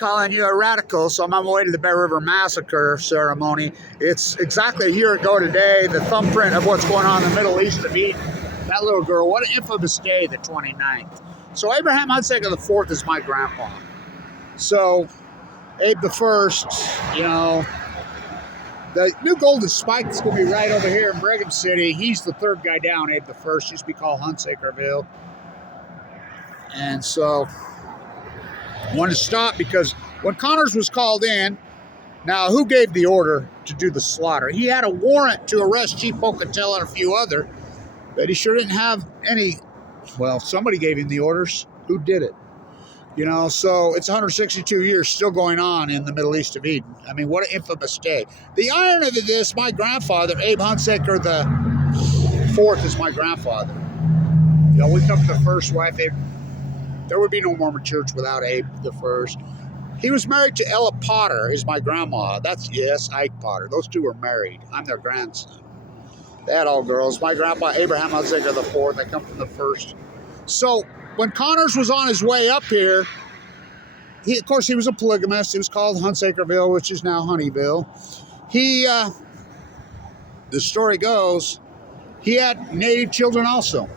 calling you a radical, so I'm on my way to the Bear River Massacre ceremony. It's exactly a year ago today, the thumbprint of what's going on in the Middle East of Eden. That little girl, what an infamous day, the 29th. So Abraham Hunsaker IV is my grandpa. So Abe the First, you know, the new golden spike that's going to be right over here in Brigham City, he's the third guy down, Abe the First, used to be called Hunsakerville. And so I wanted to stop because when Connors was called in, now who gave the order to do the slaughter? He had a warrant to arrest Chief Pocatello and a few other, but he sure didn't have any. Well, somebody gave him the orders. Who did it? You know, so it's 162 years still going on in the Middle East of Eden. I mean, what an infamous day. The irony of this, my grandfather, Abe Hunsaker IV, is my grandfather. You know, we come to the first wife, Abe. There would be no Mormon church without Abe the First. He was married to Ella Potter, is my grandma. Yes, Ike Potter. Those two were married. I'm their grandson. They had all girls. My grandpa, Abraham Hunsaker IV, they come from the first. So when Connors was on his way up here, of course, he was a polygamist. It was called Hunsakerville, which is now Honeyville. The story goes, he had native children also.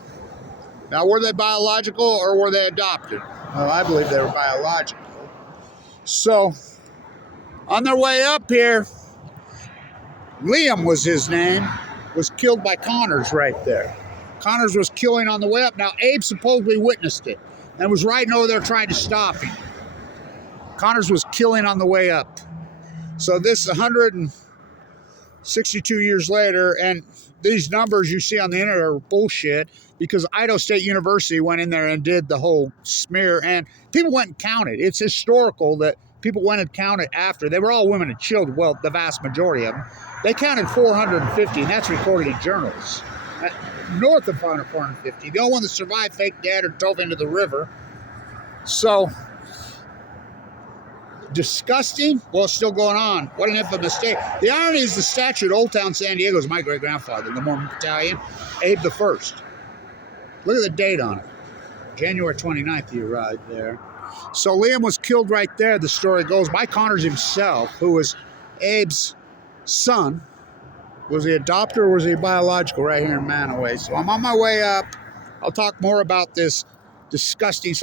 Now, were they biological or were they adopted? Well, I believe they were biological. So, on their way up here, Liam was his name, was killed by Connors right there. Connors was killing on the way up. Now, Abe supposedly witnessed it and was riding over there trying to stop him. Connors was killing on the way up. So this 162 years later, and these numbers you see on the internet are bullshit because Idaho State University went in there and did the whole smear, and people went and counted. It's historical that people went and counted after. They were all women and children, well, the vast majority of them. They counted 450, and that's recorded in journals. North of 450. The only one that survived fake dead or dove into the river. So, disgusting? Well, it's still going on. What an infamous day. The irony is the statue at Old Town San Diego is my great-grandfather, the Mormon Battalion, Abe the First. Look at the date on it. January 29th he arrived there. So Liam was killed right there, the story goes, by Connors himself, who was Abe's son. Was he adopted or was he biological right here in Manaway? So I'm on my way up. I'll talk more about this disgusting